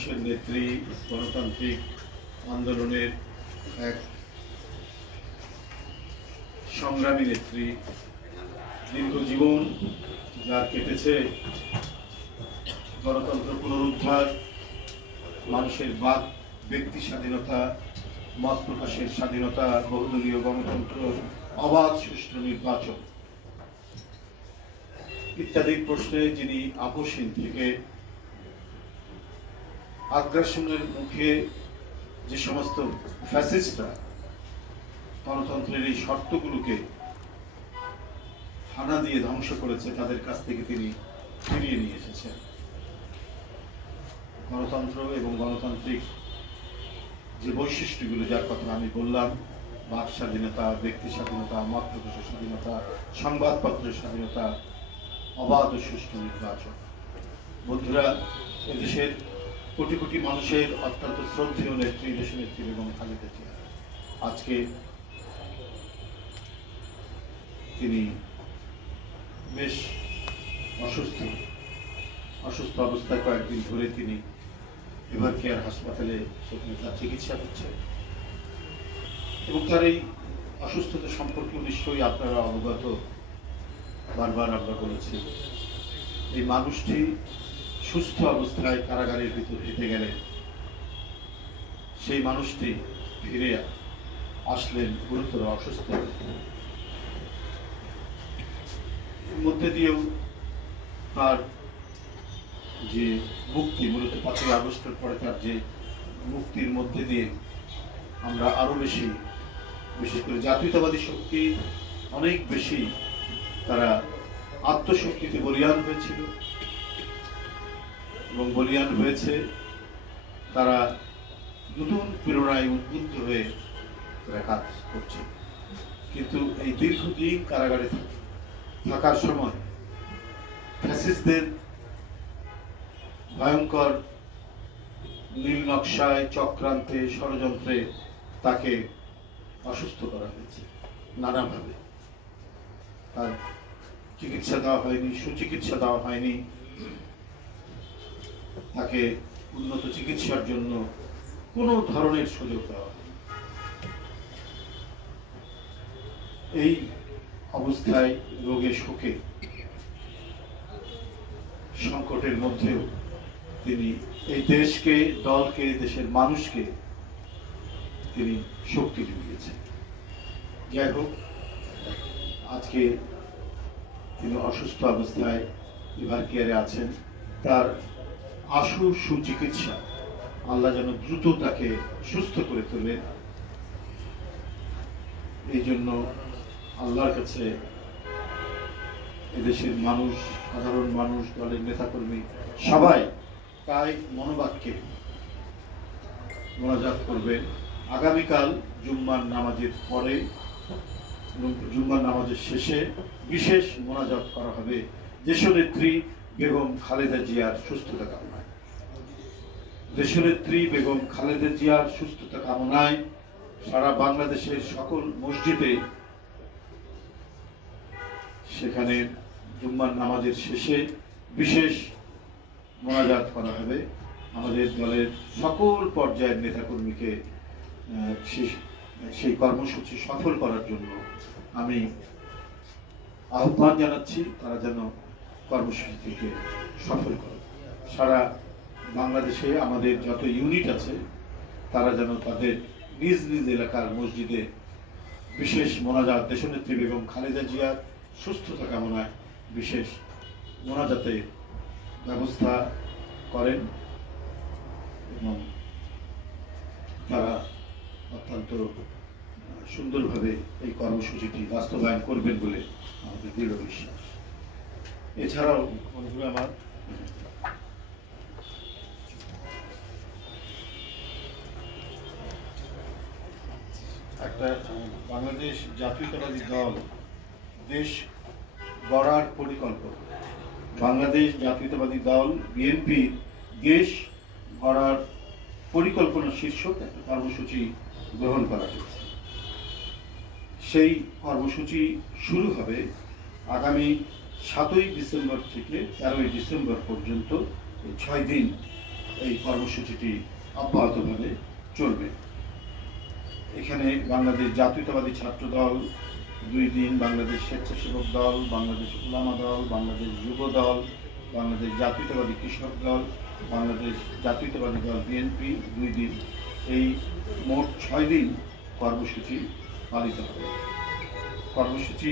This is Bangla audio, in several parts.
মানুষের নেত্রী, গণতান্ত্রিক আন্দোলনের এক সংগ্রামী নেত্রী, দীর্ঘ জীবন যার কেটেছে গণতন্ত্র পুনরুদ্ধার, মানুষের বাক, ব্যক্তি স্বাধীনতা, মত প্রকাশের স্বাধীনতা, বহুদলীয় গণতন্ত্র, অবাধ, সুষ্ঠু নির্বাচন ইত্যাদি প্রশ্নে যিনি আপোষহীন থেকে আগ্রাসনের মুখে যে সমস্ত ফ্যাসিস্টরা গণতন্ত্রের এই শর্তগুলোকে হানা দিয়ে ধ্বংস করেছে, তাদের কাছ থেকে তিনি ফিরিয়ে নিয়ে এসেছেন। গণতন্ত্র এবং গণতান্ত্রিক যে বৈশিষ্ট্যগুলো, যার কথা আমি বললাম, বাক স্বাধীনতা, ব্যক্তি স্বাধীনতা মত প্রকাশের স্বাধীনতা সংবাদপত্রের স্বাধীনতা, অবাধ ও সুষ্ঠু নির্বাচন। বন্ধুরা, এদেশের কোটি কোটি মানুষের অত্যন্ত শ্রদ্ধেয় নেত্রী দেশ নেত্রী এবং খালেদা জিয়া। আজকে তিনি বেশ অসুস্থ অসুস্থ অবস্থায় কয়েকদিন ধরে তিনি এভার কেয়ার হাসপাতালে সেখানে তার চিকিৎসা হচ্ছে। এবং তার এই অসুস্থতা সম্পর্কে নিশ্চয়ই আপনারা অবগত বারবার আমরা বলেছি। এই মানুষটি সুস্থ অবস্থায় কারাগারের ভিতর হেঁটে গেলেন সেই মানুষটি ফিরে আসলেন গুরুতর অসুস্থ। মধ্যে দিয়েও তার যে মুক্তি, মূলত পাঁচই আগস্টের পরে তার যে মুক্তির মধ্যে দিয়ে আমরা আরও বেশি, বিশেষ করে জাতীয়তাবাদী শক্তি অনেক বেশি তারা আত্মশক্তিতে বলিয়ান হয়েছিল। এবং বলিয়ান হয়েছে, তারা নতুন প্রেরণায় উদ্বুদ্ধ হয়ে তারা কাজ করছে। কিন্তু এই দীর্ঘদিন কারাগারে থাকার সময় ফ্যাসিস্টদের ভয়ঙ্কর নীল নকশায় চক্রান্তে, ষড়যন্ত্রে তাকে অসুস্থ করা হয়েছে নানাভাবে। তার চিকিৎসা দেওয়া হয়নি, সুচিকিৎসা দেওয়া হয়নি। তাকে উন্নত চিকিৎসার জন্য কোনো ধরনের সুযোগ দেওয়া এই অবস্থায় রোগে শোকে, সংকটের মধ্যেও তিনি এই দেশকে, দলকে, দেশের মানুষকে তিনি শক্তি জুগিয়েছেন। যাই হোক, আজকে তিনি অসুস্থ অবস্থায় লিভার কেয়ারে আছেন। তার আশু সুচিকিৎসা। আল্লাহ যেন দ্রুত তাকে সুস্থ করে তোলেন এই জন্য আল্লাহর কাছে এদেশের মানুষ, সাধারণ মানুষ, দলের নেতাকর্মী সবাই তাই মনোবাক্যে মোনাজাত করবেন আগামীকাল জুম্মার নামাজের পরে, জুম্মার নামাজের শেষে বিশেষ মোনাজাত করা হবে। দেশনেত্রী বেগম খালেদা জিয়ার সুস্থতা কামনায় দেশনেত্রী বেগম খালেদা জিয়ার সুস্থতা কামনায় সারা বাংলাদেশের সকল মসজিদে সেখানে জুম্মার নামাজের শেষে বিশেষ মোনাজাত করা হবে। আমাদের দলের সকল পর্যায়ের নেতাকর্মীকে সেই কর্মসূচি সফল করার জন্য আমি আহ্বান জানাচ্ছি, তারা যেন কর্মসূচিটিকে সফল করে সারা বাংলাদেশে আমাদের যত ইউনিট আছে, তারা যেন তাদের নিজ নিজ এলাকার মসজিদে বিশেষ মোনাজাত, দেশনেত্রী বেগম খালেদা জিয়ার সুস্থতা কামনায় বিশেষ মোনাজাতে ব্যবস্থা করেন এবং তারা অত্যন্ত সুন্দরভাবে এই কর্মসূচিটি বাস্তবায়ন করবেন বলে আমাদের দৃঢ় বিশ্বাস। এছাড়াও বন্ধুরা আমার বাংলাদেশ জাতীয়তাবাদী দল দেশ গড়ার পরিকল্পনা। বাংলাদেশ জাতীয়তাবাদী দল বিএনপি দেশ গড়ার পরিকল্পনা শীর্ষক একটা কর্মসূচি গ্রহণ করা হয়েছে। সেই কর্মসূচি শুরু হবে আগামী সাতই ডিসেম্বর থেকে তেরোই ডিসেম্বর পর্যন্ত ছয় দিন এই কর্মসূচিটি অব্যাহতভাবে চলবে। এখানে বাংলাদেশ জাতীয়তাবাদী ছাত্র দল দুই দিন বাংলাদেশ স্বেচ্ছাসেবক দল, বাংলাদেশ উলামা দল, বাংলাদেশ যুব দল, বাংলাদেশ জাতীয়তাবাদী কৃষক দল, বাংলাদেশ জাতীয়তাবাদী দল বিএনপি, দুই দিন এই মোট ছয় দিন কর্মসূচি পালিত হবে। কর্মসূচি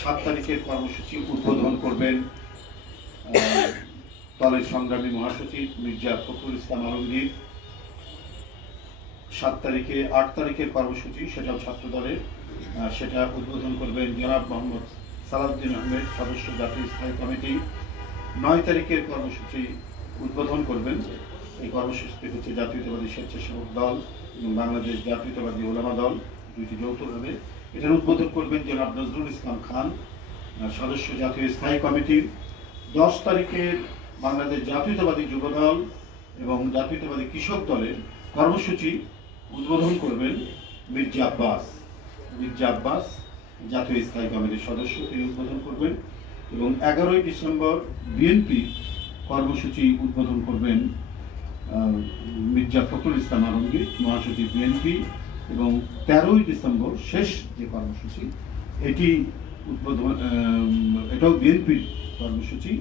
সাত তারিখের কর্মসূচি উদ্বোধন করবেন দলের সংগ্রামী মহাসচিব মির্জা ফখরুল ইসলাম আলমগীর। সাত তারিখে, আট তারিখের কর্মসূচি সেটাও ছাত্র দলের সেটা উদ্বোধন করবেন জনাব মোহাম্মদ সালাউদ্দিন আহমেদ, সদস্য জাতীয় স্থায়ী কমিটি। নয় তারিখের কর্মসূচি উদ্বোধন করবেন। এই কর্মসূচিতে হচ্ছে জাতীয়তাবাদী স্বেচ্ছাসেবক দল এবং বাংলাদেশ জাতীয়তাবাদী ওলামা দল, দুইটি যৌথভাবে। এটার উদ্বোধন করবেন জনাব নজরুল ইসলাম খান সদস্য জাতীয় স্থায়ী কমিটির দশ তারিখের বাংলাদেশ জাতীয়তাবাদী যুবদল এবং জাতীয়তাবাদী কৃষক দলের কর্মসূচি উদ্বোধন করবেন মির্জা আব্বাস। মির্জা আব্বাস জাতীয় স্থায়ী কমিটির সদস্য, তিনি উদ্বোধন করবেন এবং এগারোই ডিসেম্বর বিএনপি কর্মসূচি উদ্বোধন করবেন মির্জা ফখরুল ইসলাম আলমগীর, মহাসচিব বিএনপি এবং তেরোই ডিসেম্বর শেষ যে কর্মসূচি, এটি উদ্বোধন এটাও বিএনপির কর্মসূচি।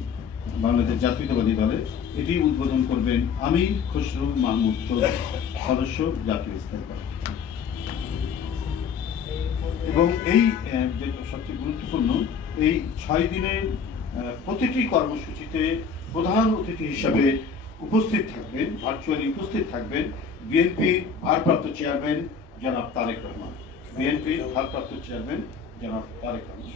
বাংলাদেশ জাতীয়তাবাদী দলের এটি উদ্বোধন করবেন আমির খসরু মাহমুদ সদস্য জাতীয় স্থায়ী কমিটি এবং এই যে সবচেয়ে গুরুত্বপূর্ণ, এই ছয় দিনের প্রতিটি কর্মসূচিতে প্রধান অতিথি হিসাবে উপস্থিত থাকবেন, ভার্চুয়ালি উপস্থিত থাকবেন বিএনপির ভারপ্রাপ্ত চেয়ারম্যান জনাব তারেক রহমান। বিএনপির ভারপ্রাপ্ত চেয়ারম্যান জনাব তারেক রহমান।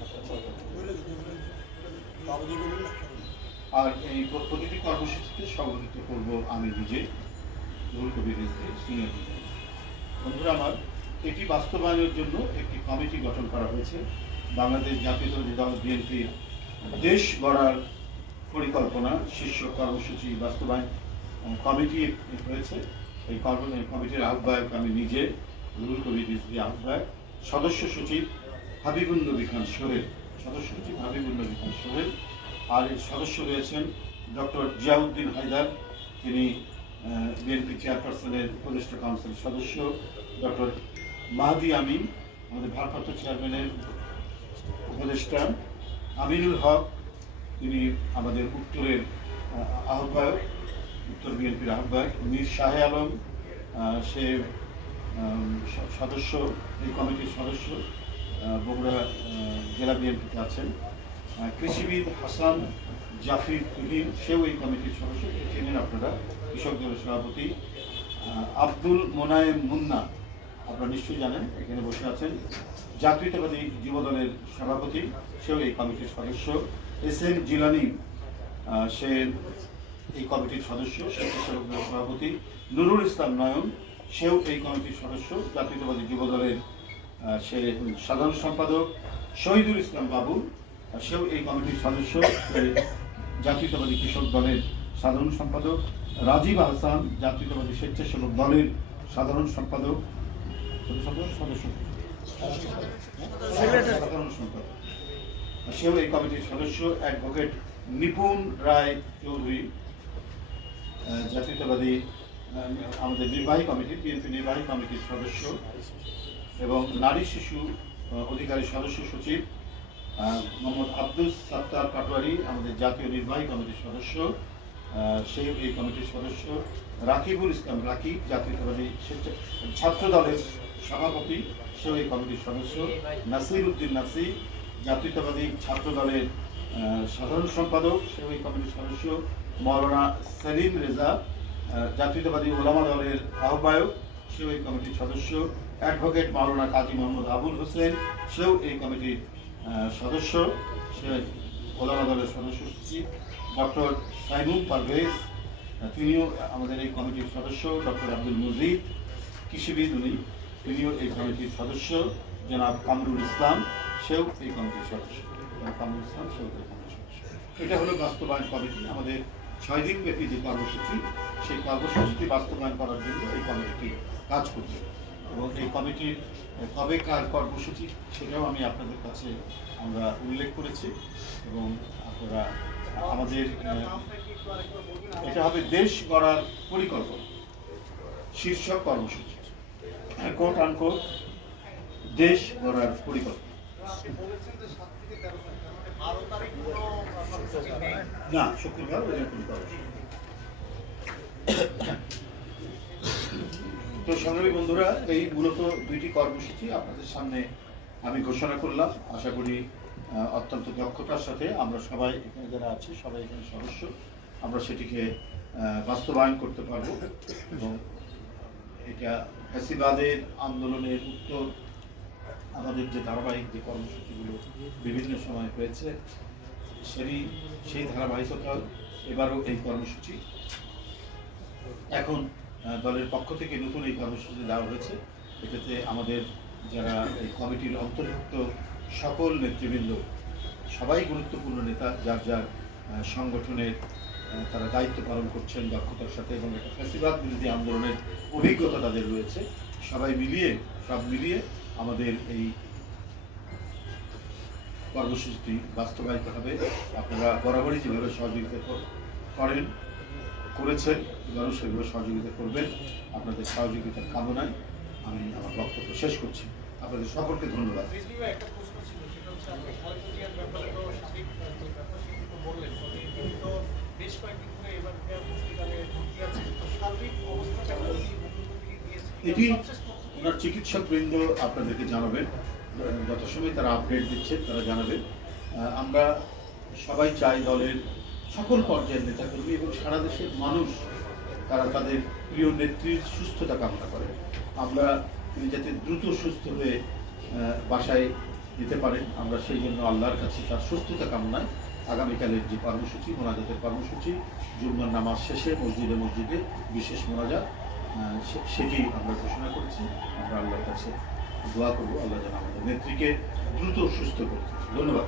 আর এই প্রতিটি কর্মসূচিতে সভাপতিত্ব করব আমি নিজে রুল কবির সিনিয়র। বন্ধুরা আমার, এটি বাস্তবায়নের জন্য একটি কমিটি গঠন করা হয়েছে। বাংলাদেশ জাতীয়তাবাদী দল বিএনপির দেশ গড়ার পরিকল্পনা, শীর্ষ কর্মসূচি বাস্তবায়ন কমিটি হয়েছে। এই কমিটির আহ্বায়ক আমি নিজে রুল কবির রিজভী আহ্বায়ক। সদস্য সচিব হাবিবুল নবী খান সোহেল। সদস্য সচিব হাবিবুল নবী খান সোহেল। আর এর সদস্য রয়েছেন ডক্টর জিয়াউদ্দিন হায়দার। তিনি বিএনপি চেয়ারপারসনের উপদেষ্টা কাউন্সিল সদস্য। ডক্টর মাহাদি আমিন আমাদের ভারপ্রাপ্ত চেয়ারম্যানের উপদেষ্টা। আমিনুল হক তিনি আমাদের উত্তরের আহ, আহ্বায়ক উত্তর বিএনপির আহ্বায়ক। মীর শাহে আলম সে সদস্য এই কমিটির সদস্য বগুড়া জেলা বিএনপিতে আছেন। কৃষিবিদ হাসান জাফির তুহিন সেও এই কমিটির সদস্য চেনেন আপনারা কৃষক দলের সভাপতি আব্দুল মোনায়েম মুন্না আপনারা নিশ্চয়ই জানেন এখানে বসে আছেন। জাতীয়তাবাদী যুব দলের সভাপতি সেও এই কমিটির সদস্য। এস এম জিলানি সে এই কমিটির সদস্য স্বেচ্ছাসেবক দলের সভাপতি। নুরুল ইসলাম নয়ন সেও এই কমিটির সদস্য। জাতীয়তাবাদী যুব দলের আহ, সে সাধারণ সম্পাদক। শহীদুল ইসলাম বাবু সেও এই কমিটির সদস্য জাতীয়তাবাদী কৃষক দলের সাধারণ সম্পাদক, রাজীব আহসান, জাতীয়তাবাদী স্বেচ্ছাসেবক দলের সাধারণ সম্পাদক সদস্য সাধারণ সম্পাদক। সেও এই কমিটির সদস্য অ্যাডভোকেট নিপুণ রায় চৌধুরী জাতীয়তাবাদী আমাদের নির্বাহী কমিটি বিএনপি নির্বাহী কমিটির সদস্য এবং নারী শিশু অধিকারী সদস্য সচিব মোহাম্মদ আব্দুস সাত্তার পাটোয়ারি আমাদের জাতীয় নির্বাহী কমিটির সদস্য আহ, সে এই কমিটির সদস্য রাকিবুল ইসলাম রাকিব জাতীয়তাবাদী ছাত্র দলের সভাপতি সেও এই কমিটির সদস্য। নাসির উদ্দিন নাসি জাতীয়তাবাদী ছাত্র দলের সাধারণ সম্পাদক সেও এই কমিটির সদস্য। মৌলানা সেলিম রেজা জাতীয়তাবাদী ওলামা দলের আহ্বায়ক সেও এই কমিটির সদস্য। অ্যাডভোকেট মাওলানা কাজী মোহাম্মদ আবুল হোসেন সেও এই কমিটির সদস্য, সে ওলামা দলের সদস্য সচিব, ডক্টর সাইমুম পারভেজ তিনিও আমাদের এই কমিটির সদস্য, ডক্টর আব্দুল মজিদ, কৃষিবিদ উনি, তিনিও এই কমিটির সদস্য, জনাব কামরুল ইসলাম, সেও এই কমিটির সদস্য। কামরুল ইসলাম, সেও এই কমিটির সদস্য। এটা হলো বাস্তবায়ন কমিটি। আমাদের ছয় দিন ব্যাপী যে কর্মসূচি, সেই কর্মসূচিটি বাস্তবায়ন করার জন্য এই কমিটিটি কাজ করছে। এবং এই কমিটির কবে কার কর্মসূচি সেটাও আমি আপনাদের কাছে আমরা উল্লেখ করেছি এবং আপনারা আমাদের এটা হবে দেশ গড়ার পরিকল্পনা, শীর্ষক কর্মসূচি কোট আনকোট দেশ গড়ার পরিকল্পনা। না, শুক্রবার ওই কর্মসূচি। তো সংগ্রামী বন্ধুরা, এই মূলত দুইটি কর্মসূচি আপনাদের সামনে আমি ঘোষণা করলাম। আশা করি অত্যন্ত দক্ষতার সাথে আমরা সবাই এখানে যারা আছি, সবাই এখানে সদস্য, আমরা সেটিকে বাস্তবায়ন করতে পারব। এবং এটা ফ্যাসিবাদের আন্দোলনের উত্তর আমাদের যে ধারাবাহিক যে কর্মসূচিগুলো বিভিন্ন সময় হয়েছে সেই সেই ধারাবাহিকতা এবারও এই কর্মসূচি। এখন দলের পক্ষ থেকে নতুন এই কর্মসূচি দেওয়া হয়েছে। এটাতে আমাদের যারা এই কমিটির অন্তর্ভুক্ত সকল নেতৃবৃন্দ, সবাই গুরুত্বপূর্ণ নেতা, যার যার সংগঠনের তারা দায়িত্ব পালন করছেন দক্ষতার সাথে এবং একটা ফ্যাসিবাদ বিরোধী আন্দোলনের অভিজ্ঞতা তাদের রয়েছে। সবাই মিলিয়ে, সব মিলিয়ে আমাদের এই কর্মসূচিটি বাস্তবায়িত হবে। আপনারা বরাবরই যেভাবে সহযোগিতা কর- করেন করেছেন, এবারও সেগুলো সহযোগিতা করবেন। আপনাদের সহযোগিতার কামনায় আমি আমার বক্তব্য শেষ করছি। আপনাদের সকলকে ধন্যবাদ। এটি? ওনার চিকিৎসক বৃন্দ আপনাদেরকে জানাবেন। যথাসময় তারা আপডেট দিচ্ছে, তারা জানাবেন। আমরা সবাই চাই দলের সকল পর্যায়ের নেতাকর্মী এবং সারা দেশের মানুষ, তারা তাদের প্রিয় নেত্রীর সুস্থতা কামনা করে। আমরা তিনি যাতে দ্রুত সুস্থ হয়ে বাসায় যেতে পারেন, আমরা সেই জন্য আল্লাহর কাছে তার সুস্থতা কামনায় আগামীকালের যে কর্মসূচি, মোনাজাতের কর্মসূচি, জুম্মার নামাজ শেষে মসজিদে মসজিদে বিশেষ মোনাজাত সেটি আমরা ঘোষণা করছি। আমরা আল্লাহর কাছে দোয়া করব। আল্লাহ যেন আমাদের নেত্রীকে দ্রুত সুস্থ করে ধন্যবাদ।